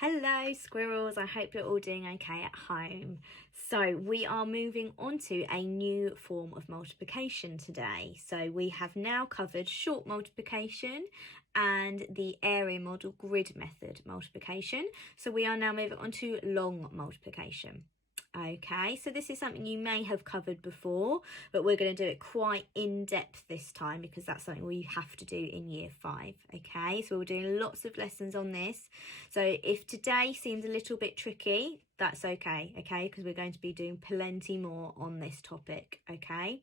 Hello squirrels, I hope you're all doing okay at home. So we are moving on to a new form of multiplication today. So we have now covered short multiplication and the area model grid method multiplication. So we are now moving on to long multiplication. Okay, so this is something you may have covered before, but we're going to do it quite in depth this time because that's something we have to do in year 5. Okay, so we're doing lots of lessons on this. So if today seems a little bit tricky, that's okay, because we're going to be doing plenty more on this topic. Okay,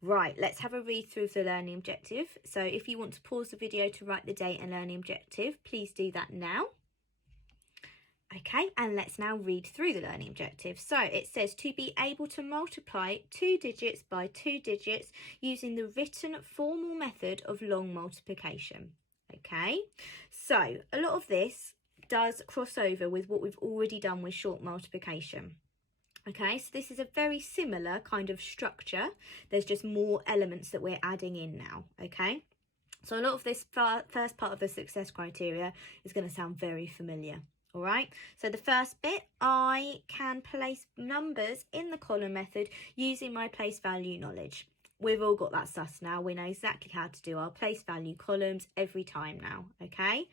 right, let's have a read through of the learning objective. So if you want to pause the video to write the date and learning objective, please do that now. Okay, and let's now read through the learning objective. So it says to be able to multiply 2 digits by 2 digits using the written formal method of long multiplication. Okay, so a lot of this does cross over with what we've already done with short multiplication. Okay, so this is a very similar kind of structure. There's just more elements that we're adding in now. Okay, so a lot of this first part of the success criteria is going to sound very familiar. All right, so the first bit, I can place numbers in the column method using my place value knowledge. We've all got that sus now. We know exactly how to do our place value columns every time now, okay?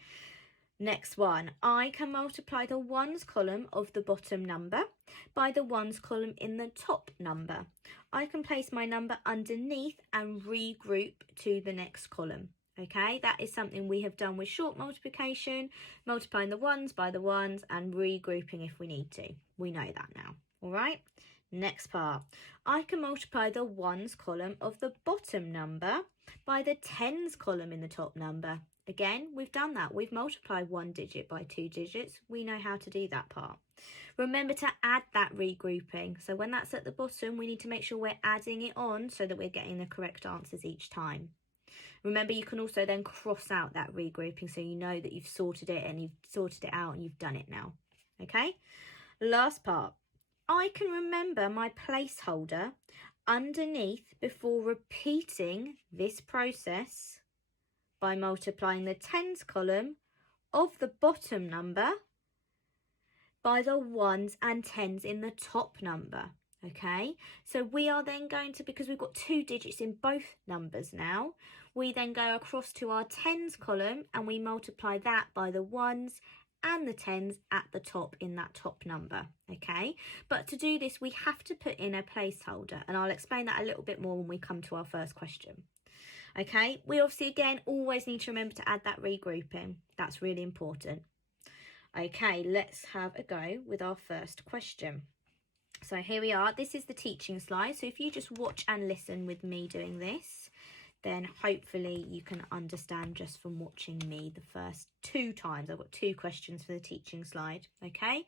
Next one, I can multiply the ones column of the bottom number by the ones column in the top number. I can place my number underneath and regroup to the next column. Okay, that is something we have done with short multiplication, multiplying the ones by the ones and regrouping if we need to. We know that now. All right, next part. I can multiply the ones column of the bottom number by the tens column in the top number. Again, we've done that. We've multiplied 1 digit by 2 digits. We know how to do that part. Remember to add that regrouping. So when that's at the bottom, we need to make sure we're adding it on so that we're getting the correct answers each time. Remember, you can also then cross out that regrouping so you know that you've sorted it and you've sorted it out and you've done it now. Okay, last part. I can remember my placeholder underneath before repeating this process by multiplying the tens column of the bottom number by the ones and tens in the top number. Okay, so we are then going to, because we've got 2 digits in both numbers now, we then go across to our tens column and we multiply that by the ones and the tens at the top in that top number. Okay, but to do this we have to put in a placeholder, and I'll explain that a little bit more when we come to our first question. Okay, we obviously again always need to remember to add that regrouping. That's really important. Okay, let's have a go with our first question. So here we are. This is the teaching slide. So if you just watch and listen with me doing this, then hopefully you can understand just from watching me the first 2 times. I've got 2 questions for the teaching slide. Okay,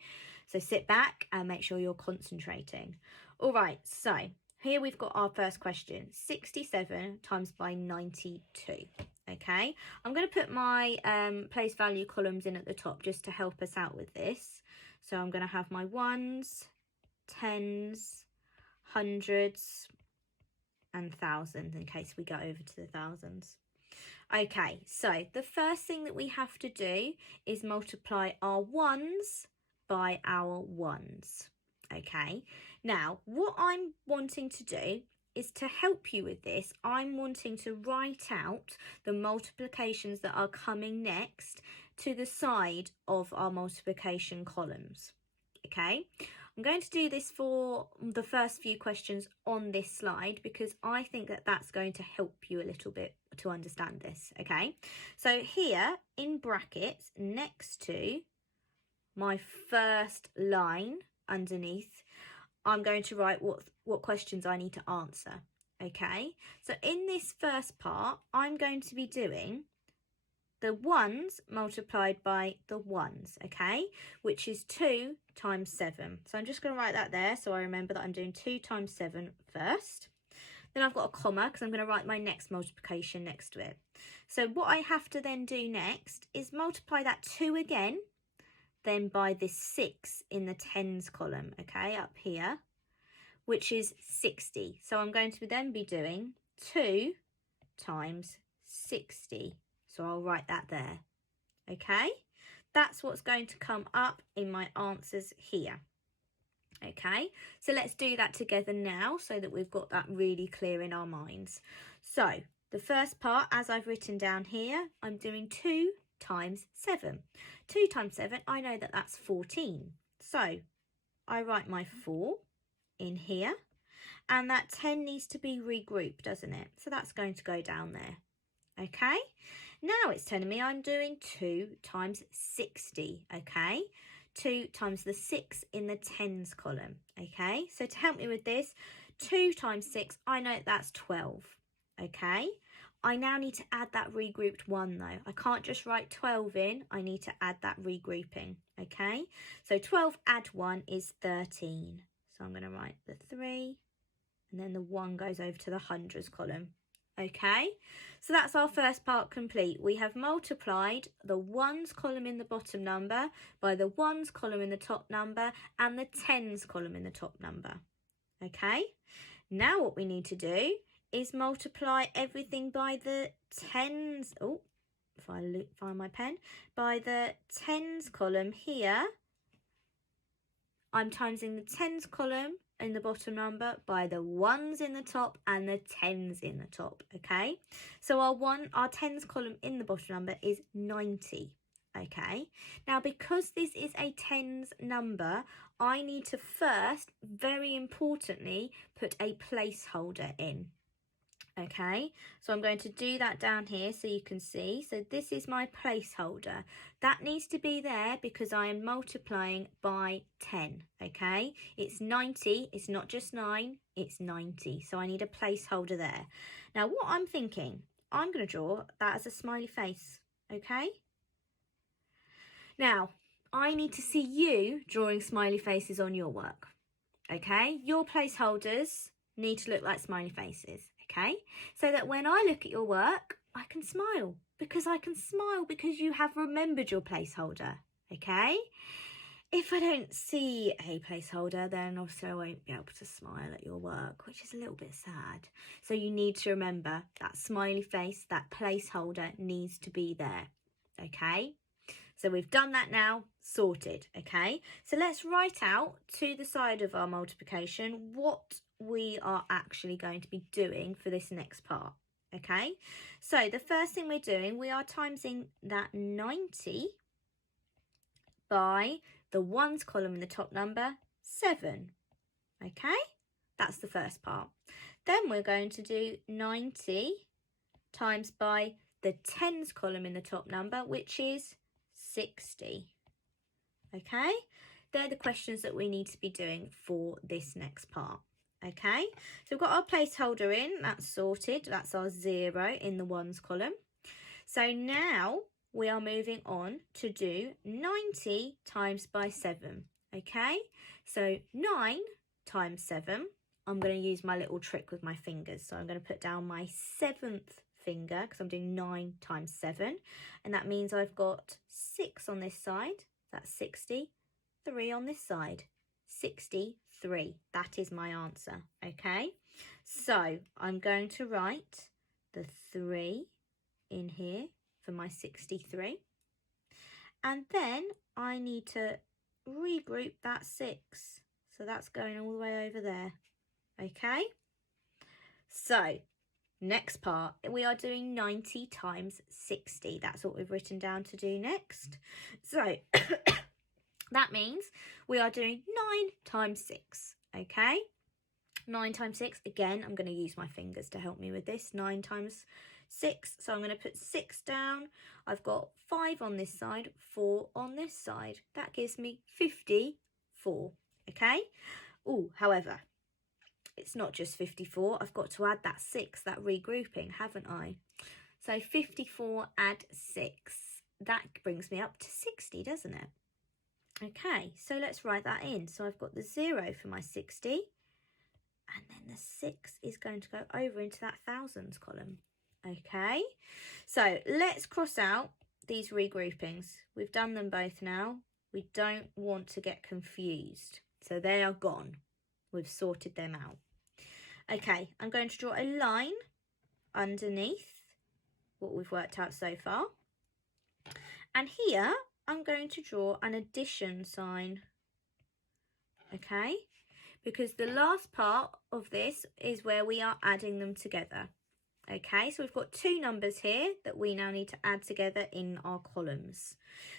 so sit back and make sure you're concentrating. All right, so here we've got our first question, 67 times by 92. Okay, I'm going to put my place value columns in at the top just to help us out with this. So I'm going to have my ones, tens, hundreds and thousands in case we go over to the thousands. Okay, so the first thing that we have to do is multiply our ones by our ones. Okay, now what I'm wanting to do is to help you with this. I'm wanting to write out the multiplications that are coming next to the side of our multiplication columns. Okay, I'm going to do this for the first few questions on this slide because I think that that's going to help you a little bit to understand this. Okay, so here in brackets next to my first line underneath, I'm going to write what questions I need to answer. Okay, so in this first part, I'm going to be doing the ones multiplied by the ones, okay, which is 2 times 7. So I'm just going to write that there so I remember that I'm doing 2 times 7 first. Then I've got a comma because I'm going to write my next multiplication next to it. So what I have to then do next is multiply that 2 again, then by this 6 in the tens column, okay, up here, which is 60. So I'm going to then be doing 2 times 60. So I'll write that there. Okay, That's what's going to come up in my answers here. Okay, so let's do that together now so that we've got that really clear in our minds. So the first part, as I've written down here, I'm doing 2 times 7. 2 times 7, I know that that's 14. So I write my 4 in here, and that 10 needs to be regrouped, doesn't it? So that's going to go down there. Okay, now it's telling me I'm doing 2 times 60, okay? 2 times the 6 in the tens column, okay? So to help me with this, 2 times 6, I know that's 12, okay? I now need to add that regrouped 1 though. I can't just write 12 in, I need to add that regrouping, okay? So 12 add 1 is 13. So I'm going to write the 3, and then the 1 goes over to the hundreds column. Okay, so that's our first part complete. We have multiplied the ones column in the bottom number by the ones column in the top number and the tens column in the top number. Okay, now what we need to do is multiply everything by the tens. Oh, if I find my pen, by the tens column here, I'm timesing the tens column in the bottom number by the ones in the top and the tens in the top. Okay, so our tens column in the bottom number is 90. Okay, now because this is a tens number, I need to first, very importantly, put a placeholder in. Okay, so I'm going to do that down here so you can see. So this is my placeholder. That needs to be there because I am multiplying by 10. Okay, it's 90, it's not just 9, it's 90. So I need a placeholder there. Now what I'm thinking, I'm going to draw that as a smiley face. Okay, now I need to see you drawing smiley faces on your work. Okay, your placeholders need to look like smiley faces. Okay, so that when I look at your work, I can smile because you have remembered your placeholder. Okay, if I don't see a placeholder, then obviously I won't be able to smile at your work, which is a little bit sad. So you need to remember that smiley face, that placeholder needs to be there. Okay, so we've done that now, sorted. Okay, so let's write out to the side of our multiplication what we are actually going to be doing for this next part. Okay, so the first thing we're doing, we are timesing that 90 by the ones column in the top number, 7. Okay, that's the first part. Then we're going to do 90 times by the tens column in the top number, which is 60. Okay, they're the questions that we need to be doing for this next part. Okay, so we've got our placeholder in, that's sorted, that's our 0 in the ones column. So now we are moving on to do 90 times by 7. Okay, so 9 times 7, I'm going to use my little trick with my fingers. So I'm going to put down my 7th finger because I'm doing 9 times 7, and that means I've got 6 on this side, that's 60, 3 on this side, 63. That is my answer. Okay, so I'm going to write the 3 in here for my 63, and then I need to regroup that 6, so that's going all the way over there. Okay, so next part, we are doing 90 times 60. That's what we've written down to do next. So that means we are doing 9 times 6, okay? 9 times 6, again, I'm going to use my fingers to help me with this. 9 times 6, so I'm going to put 6 down. I've got 5 on this side, 4 on this side. That gives me 54, okay? Oh, however, it's not just 54. I've got to add that 6, that regrouping, haven't I? So 54 add 6. That brings me up to 60, doesn't it? Okay, so let's write that in. So I've got the 0 for my 60, and then the 6 is going to go over into that thousands column. Okay, so let's cross out these regroupings. We've done them both now. We don't want to get confused. So they are gone. We've sorted them out. Okay, I'm going to draw a line underneath what we've worked out so far. And here I'm going to draw an addition sign, okay? Because the last part of this is where we are adding them together. Okay, so we've got two numbers here that we now need to add together in our columns.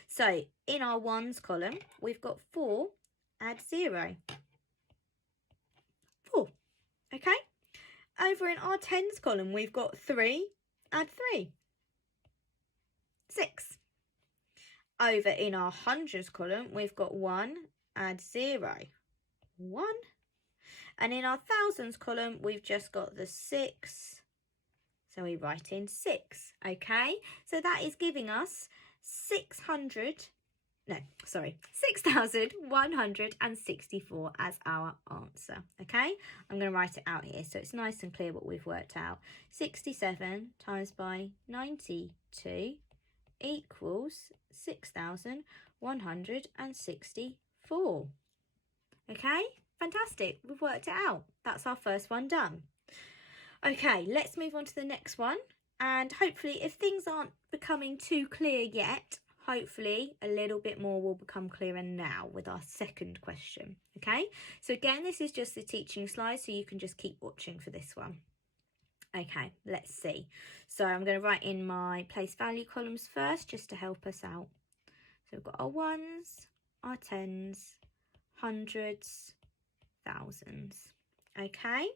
So in our ones column, we've got 4, add 0. 4, okay? Over in our tens column, we've got 3, add 3. 6. Over in our hundreds column, we've got 1, add 0. 1. And in our thousands column, we've just got the 6. So we write in 6, okay? So that is giving us 6,164 as our answer, okay? I'm going to write it out here so it's nice and clear what we've worked out. 67 times by 92 equals 6,164. Okay, fantastic. We've worked it out. That's our first one done. Okay, let's move on to the next one. And hopefully, if things aren't becoming too clear yet, hopefully a little bit more will become clearer now with our second question. Okay, so again, this is just the teaching slide, so you can just keep watching for this one. Okay, let's see. So I'm going to write in my place value columns first, just to help us out. So we've got our ones, our tens, hundreds, thousands. Okay.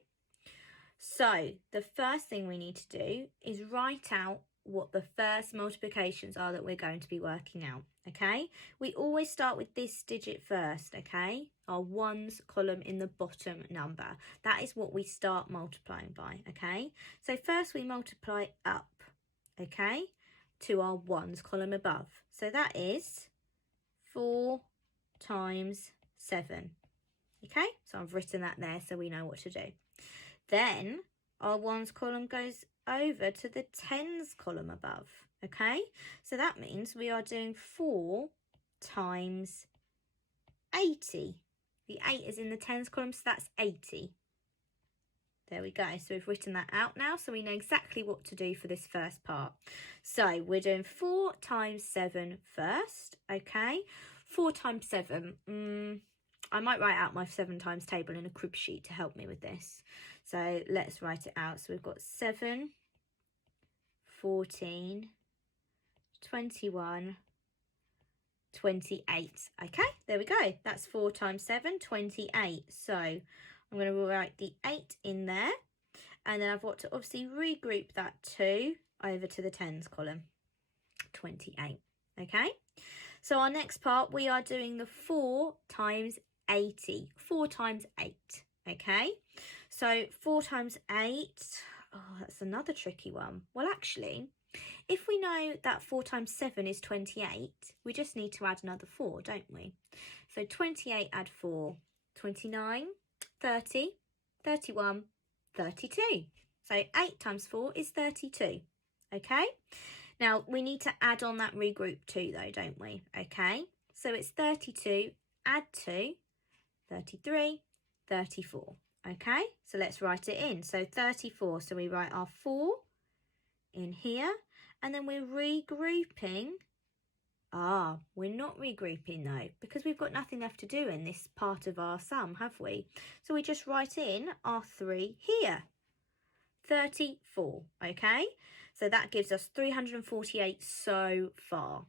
So the first thing we need to do is write out what the first multiplications are that we're going to be working out, okay? We always start with this digit first, okay? Our ones column in the bottom number. That is what we start multiplying by, okay? So first we multiply up, okay, to our ones column above. So that is 4 times 7, okay? So I've written that there so we know what to do. Then our ones column goes over to the tens column above, okay? So that means we are doing 4 times 80. The 8 is in the tens column, so that's 80. There we go. So we've written that out now, so we know exactly what to do for this first part. So we're doing 4 times 7 first, okay? 4 times 7. I might write out my 7 times table in a crib sheet to help me with this. So let's write it out. So we've got 7, 14, 21, 28. Okay, there we go. That's 4 times 7, 28. So I'm going to write the 8 in there. And then I've got to obviously regroup that 2 over to the tens column. 28. Okay, so our next part, we are doing the 4 times 80. 4 times 8. Okay, so 4 times 8, oh, that's another tricky one. Well, actually, if we know that 4 times 7 is 28, we just need to add another 4, don't we? So 28 add 4, 29, 30, 31, 32. So 8 times 4 is 32, okay? Now, we need to add on that regroup 2 though, don't we? Okay, so it's 32, add 2, 33, 34. Okay, so let's write it in. So 34, so we write our 4 in here, and then we're regrouping. We're not regrouping though, because we've got nothing left to do in this part of our sum, have we? So we just write in our 3 here. 34, okay? So that gives us 348 so far.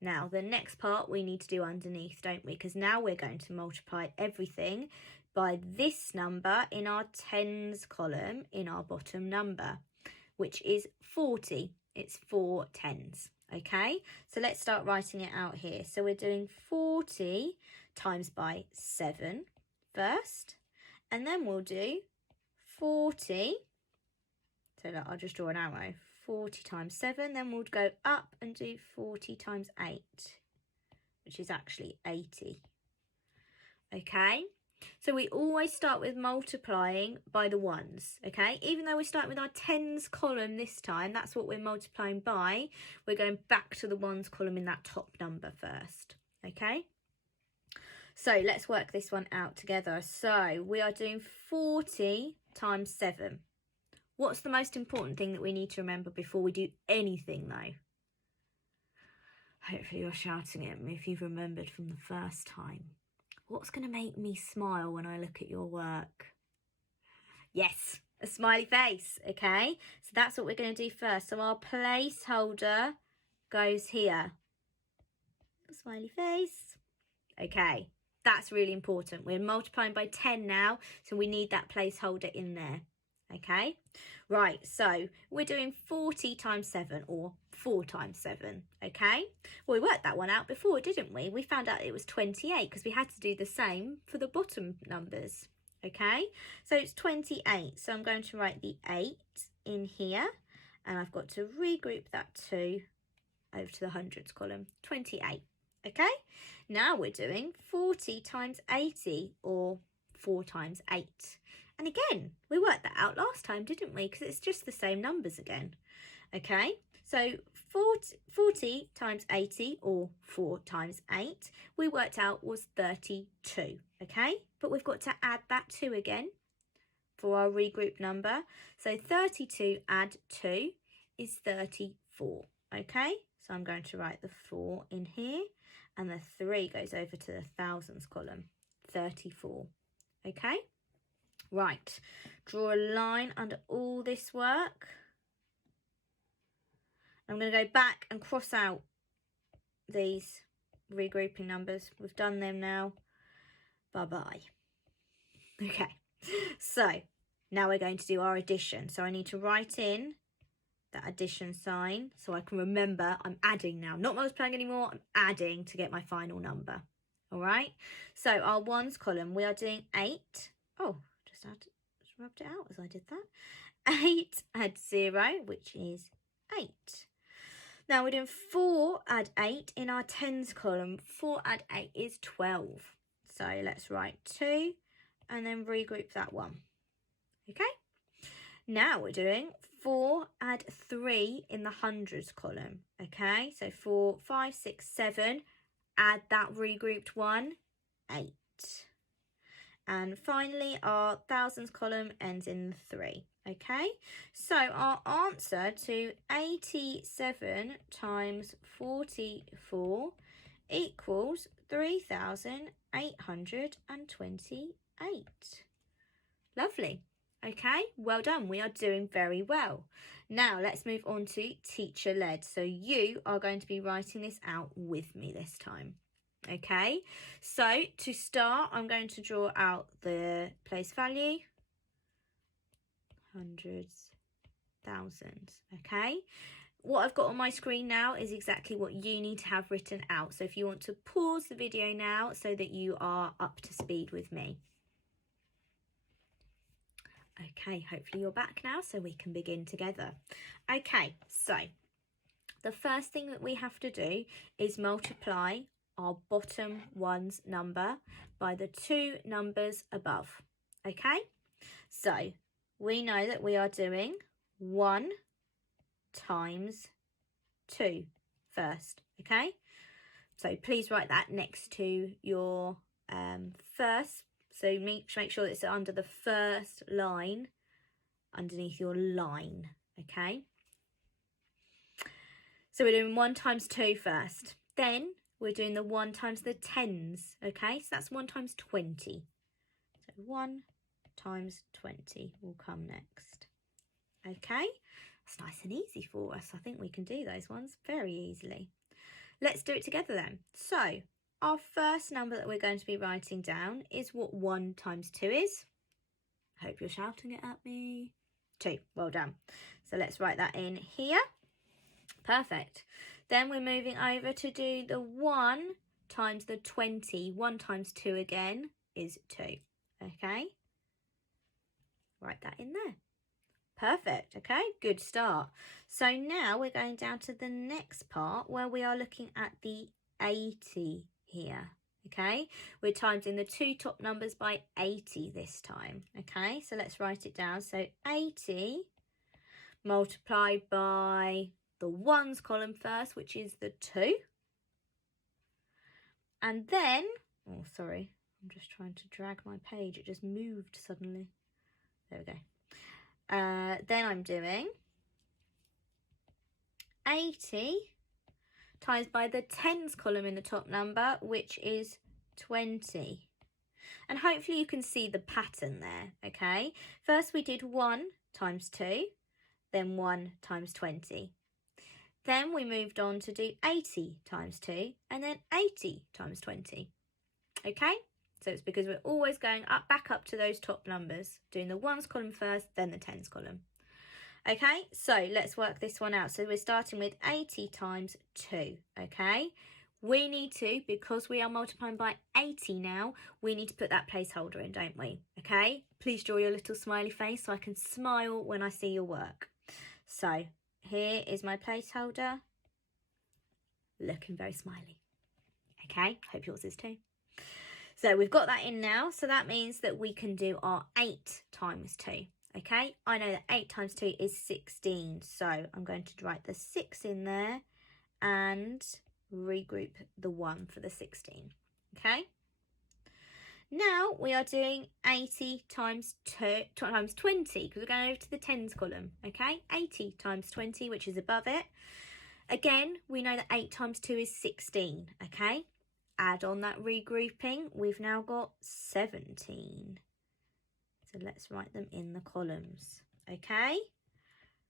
Now, the next part we need to do underneath, don't we? Because now we're going to multiply everything by this number in our tens column in our bottom number, which is 40. It's 4 tens, okay? So let's start writing it out here. So we're doing 40 times by 7 first, and then we'll do 40. So look, I'll just draw an arrow. 40 times 7, then we'll go up and do 40 times 8, which is actually 80. Okay, so we always start with multiplying by the ones, okay? Even though we're starting with our tens column this time, that's what we're multiplying by, we're going back to the ones column in that top number first, okay? So let's work this one out together. So we are doing 40 times 7. What's the most important thing that we need to remember before we do anything though? Hopefully you're shouting at me if you've remembered from the first time. What's going to make me smile when I look at your work? Yes, a smiley face, okay? So that's what we're going to do first. So our placeholder goes here. A smiley face. Okay, that's really important. We're multiplying by 10 now, so we need that placeholder in there. Okay, right, so we're doing 40 times 7, or 4 times 7, okay? Well, we worked that one out before, didn't we? We found out it was 28 because we had to do the same for the bottom numbers, okay? So it's 28, so I'm going to write the 8 in here, and I've got to regroup that 2 over to the hundreds column, 28, okay? Now we're doing 40 times 80, or 4 times 8. And again, we worked that out last time, didn't we? Because it's just the same numbers again. Okay, so 40 times 80, or 4 times 8, we worked out was 32. Okay, but we've got to add that 2 again for our regroup number. So 32 add 2 is 34. Okay, so I'm going to write the 4 in here, and the 3 goes over to the thousands column, 34. Okay. Right, draw a line under all this work. I'm going to go back and cross out these regrouping numbers. We've done them now. Bye-bye. Okay, so now we're going to do our addition. So I need to write in that addition sign so I can remember I'm adding now. Not multiplying anymore, I'm adding to get my final number. All right, so our ones column, we are doing 8. Oh, just rubbed it out as I did that. 8 add 0, which is 8. Now we're doing 4 add 8 in our tens column. 4 add 8 is 12. So let's write 2 and then regroup that 1. Okay. Now we're doing 4 add 3 in the hundreds column. Okay, so 4, 5, 6, 7. Add that regrouped 1, 8. And finally, our thousands column ends in 3. Okay, so our answer to 87 times 44 equals 3,828. Lovely. Okay, well done. We are doing very well. Now let's move on to teacher led. So you are going to be writing this out with me this time. Okay, so to start, I'm going to draw out the place value, hundreds, thousands. Okay, what I've got on my screen now is exactly what you need to have written out. So if you want to pause the video now so that you are up to speed with me. Okay, hopefully you're back now so we can begin together. Okay, so the first thing that we have to do is multiply our bottom ones number by the 2 numbers above. Okay, so we know that we are doing 1 times 2 first. Okay, so please write that next to your first. So make sure it's under the first line underneath your line. Okay, so we're doing 1 times 2 first. Then we're doing the 1 times the tens, okay? So that's 1 times 20. So 1 times 20 will come next. Okay, that's nice and easy for us. I think we can do those ones very easily. Let's do it together then. So our first number that we're going to be writing down is what 1 times 2 is. I hope you're shouting it at me. 2, well done. So let's write that in here. Perfect. Then we're moving over to do the 1 times the 20. 1 times 2 again is 2. Okay, write that in there. Perfect. Okay, good start. So now we're going down to the next part where we are looking at the 80 here. Okay, we're timesing the 2 top numbers by 80 this time. Okay, so let's write it down. So 80 multiplied by the ones column first, which is the 2. And then, oh, sorry, I'm just trying to drag my page. It just moved suddenly. There we go. Then I'm doing 80 times by the tens column in the top number, which is 20. And hopefully you can see the pattern there, okay? First we did 1 times 2, then 1 times 20. Then we moved on to do 80 times 2 and then 80 times 20, okay? So it's because we're always going up, back up to those top numbers, doing the ones column first, then the tens column. Okay, so let's work this one out. So we're starting with 80 times 2, okay? We need to, because we are multiplying by 80 now, we need to put that placeholder in, don't we? Okay, please draw your little smiley face so I can smile when I see your work. So here is my placeholder, looking very smiley. Okay, hope yours is too. So we've got that in now, so that means that we can do our 8 times 2. Okay, I know that 8 times 2 is 16, so I'm going to write the 6 in there and regroup the 1 for the 16. Okay, now we are doing 80 times 20, because we're going over to the tens column. Okay, 80 times 20, which is above it. Again, we know that 8 times 2 is 16. Okay, add on that regrouping, we've now got 17. So let's write them in the columns, okay?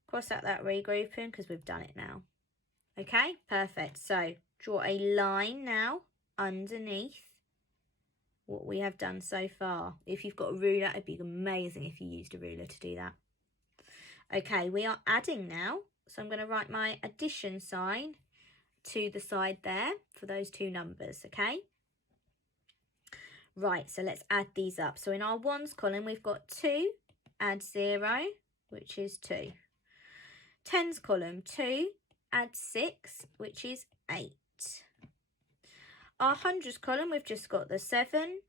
Cross out that regrouping because we've done it now. Okay, perfect. So draw a line now underneath what we have done so far. If you've got a ruler, it'd be amazing if you used a ruler to do that. Okay, we are adding now. So I'm going to write my addition sign to the side there for those two numbers, okay? Right, so let's add these up. So in our ones column, we've got 2, add 0, which is 2. Tens column, 2, add 6, which is 8. Our hundreds column, we've just got the 7.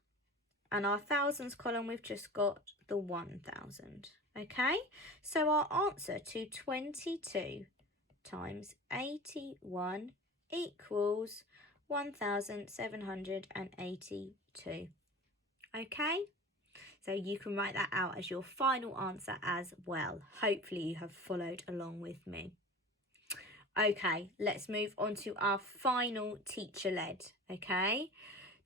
And our thousands column, we've just got the 1000. Okay, so our answer to 22 times 81 equals 1782. Okay, so you can write that out as your final answer as well. Hopefully you have followed along with me. Okay, let's move on to our final teacher-led, okay?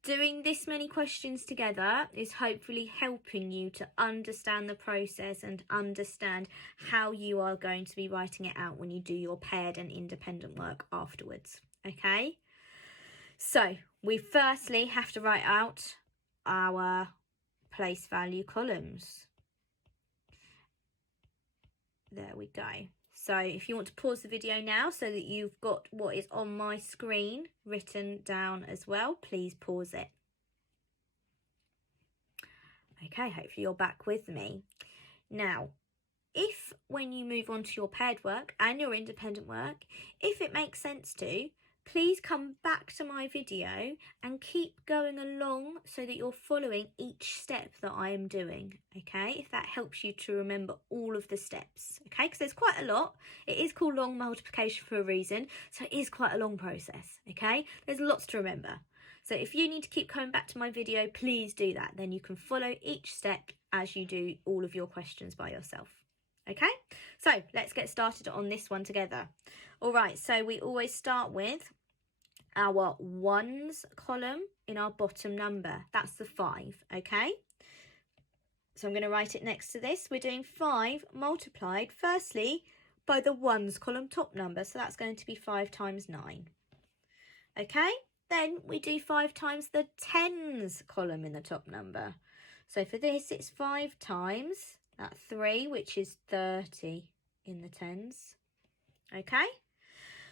Doing this many questions together is hopefully helping you to understand the process and understand how you are going to be writing it out when you do your paired and independent work afterwards, okay? So we firstly have to write out our place value columns. There we go. So if you want to pause the video now so that you've got what is on my screen written down as well, please pause it. Okay, hopefully you're back with me. Now, if when you move on to your paired work and your independent work, if it makes sense to, please come back to my video and keep going along so that you're following each step that I am doing, okay? If that helps you to remember all of the steps, okay? Because there's quite a lot. It is called long multiplication for a reason, so it is quite a long process, okay? There's lots to remember. So if you need to keep coming back to my video, please do that. Then you can follow each step as you do all of your questions by yourself. Okay, so let's get started on this one together. All right, so we always start with our ones column in our bottom number. That's the 5, okay? So I'm going to write it next to this. We're doing 5 multiplied, firstly, by the ones column top number. So that's going to be 5 times 9. Okay, then we do 5 times the tens column in the top number. So for this, it's 5 times that 3, which is 30 in the tens. Okay,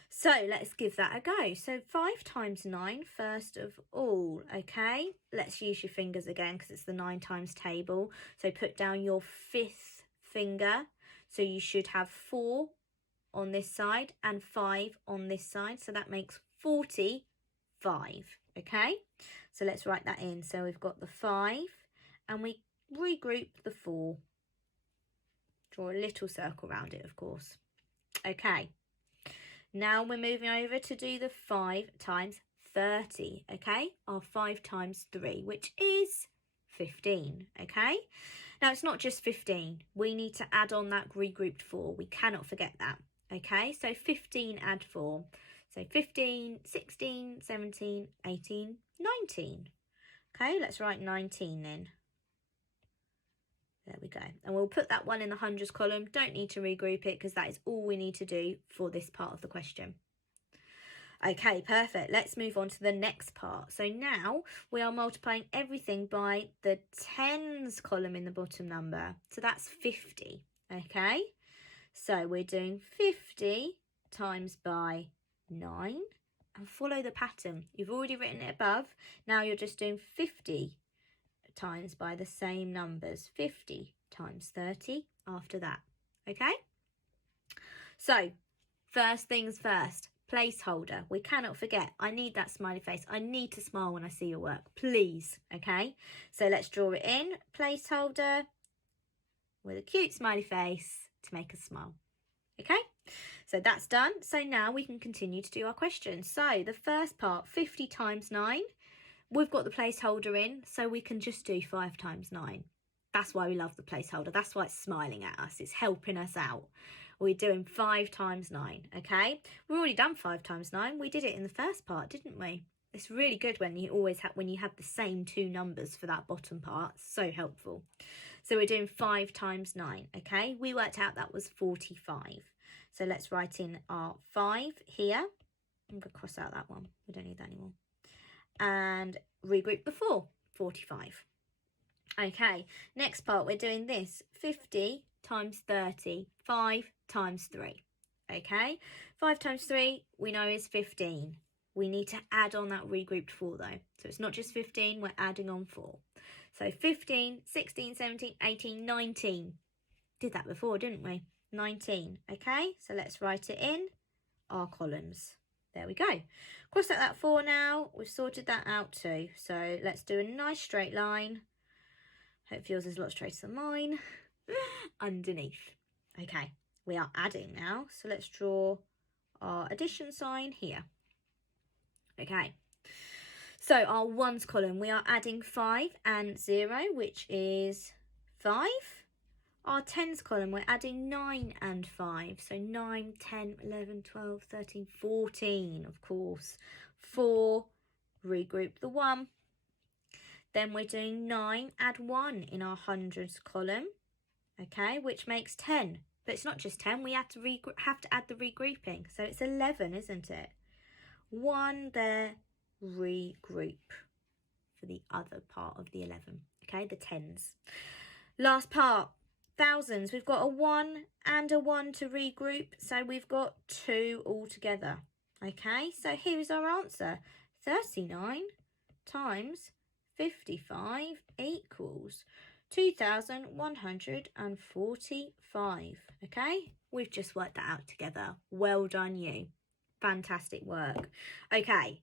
so let's give that a go. So 5 times 9 first of all, okay? Let's use your fingers again because it's the 9 times table. So put down your 5th finger. So you should have 4 on this side and 5 on this side. So that makes 45, okay? So let's write that in. So we've got the 5 and we regroup the 4. Draw a little circle around it, of course. Okay. Now we're moving over to do the 5 times 30, okay? Our 5 times 3, which is 15, okay? Now, it's not just 15. We need to add on that regrouped 4. We cannot forget that, okay? So 15 add 4. So 15, 16, 17, 18, 19. Okay, let's write 19 then. There we go. And we'll put that one in the hundreds column. Don't need to regroup it because that is all we need to do for this part of the question. Okay, perfect. Let's move on to the next part. So now we are multiplying everything by the tens column in the bottom number. So that's 50, okay? So we're doing 50 times by 9 and follow the pattern. You've already written it above. Now you're just doing 50 times by the same numbers. 50 times 30 after that, okay? So first things first. Placeholder. We cannot forget. I need that smiley face. I need to smile when I see your work, please. Okay, so let's draw it in. Placeholder with a cute smiley face to make us smile. Okay, so that's done. So now we can continue to do our questions. So the first part, 50 times 9. We've got the placeholder in, so we can just do 5 times 9. That's why we love the placeholder. That's why it's smiling at us. It's helping us out. We're doing 5 times 9, okay? We've already done 5 times 9. We did it in the first part, didn't we? It's really good when you always have the same two numbers for that bottom part. So helpful. So we're doing 5 times 9, okay? We worked out that was 45. So let's write in our 5 here. I'm going to cross out that one. We don't need that anymore. And regroup the 4, 45. Okay, next part, we're doing this, 50 times 30, 5 times 3, okay? 5 times 3, we know is 15. We need to add on that regrouped 4 though. So it's not just 15, we're adding on 4. So 15, 16, 17, 18, 19. Did that before, didn't we? 19, okay? So let's write it in our columns. There we go. Cross out that 4 now. We've sorted that out too. So let's do a nice straight line. Hope yours is a lot straighter than mine. Underneath. Okay, we are adding now. So let's draw our addition sign here. Okay. So our ones column, we are adding 5 and 0, which is 5. Our tens column, we're adding 9 and 5. So 9, 10, 11, 12, 13, 14, of course. 4, regroup the 1. Then we're doing 9, add 1 in our hundreds column, okay, which makes 10. But it's not just 10, we have to add the regrouping. So it's 11, isn't it? 1 there, regroup for the other part of the 11, okay, the tens. Last part, thousands. We've got a 1 and a 1 to regroup, so we've got 2 altogether, okay? So here's our answer, 39 times 55 equals 2,145, okay? We've just worked that out together. Well done you. Fantastic work. Okay,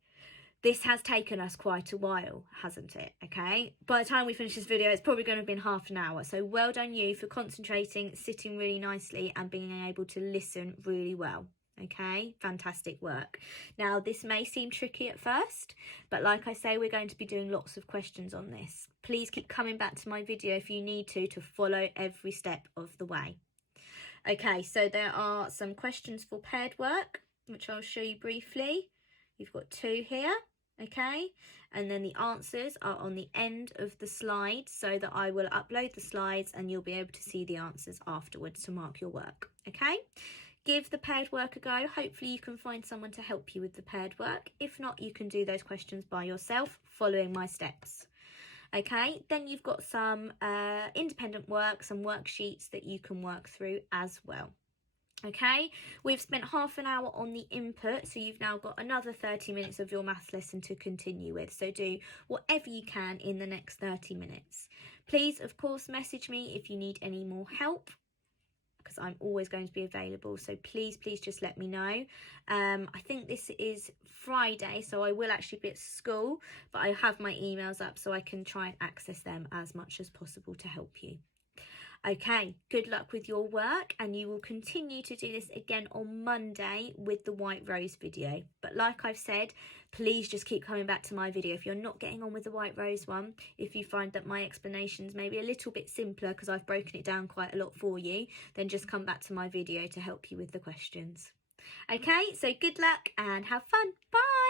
this has taken us quite a while, hasn't it? Okay, by the time we finish this video, it's probably going to have been half an hour. So well done you for concentrating, sitting really nicely and being able to listen really well. Okay, fantastic work. Now this may seem tricky at first, but like I say, we're going to be doing lots of questions on this. Please keep coming back to my video if you need to follow every step of the way. Okay, so there are some questions for paired work, which I'll show you briefly. You've got 2 here, okay, and then the answers are on the end of the slide so that I will upload the slides and you'll be able to see the answers afterwards to mark your work, okay? Give the paired work a go. Hopefully you can find someone to help you with the paired work. If not, you can do those questions by yourself following my steps. Okay, then you've got some independent work, some worksheets that you can work through as well. Okay, we've spent half an hour on the input, so you've now got another 30 minutes of your maths lesson to continue with. So do whatever you can in the next 30 minutes. Please, of course, message me if you need any more help, because I'm always going to be available. So please just let me know. I think this is Friday, so I will actually be at school, but I have my emails up so I can try and access them as much as possible to help you. Okay, good luck with your work, and you will continue to do this again on Monday with the white rose video. But like I've said, please just keep coming back to my video. If you're not getting on with the white rose one, if you find that my explanations may be a little bit simpler because I've broken it down quite a lot for you, then just come back to my video to help you with the questions. Okay, so good luck and have fun. Bye.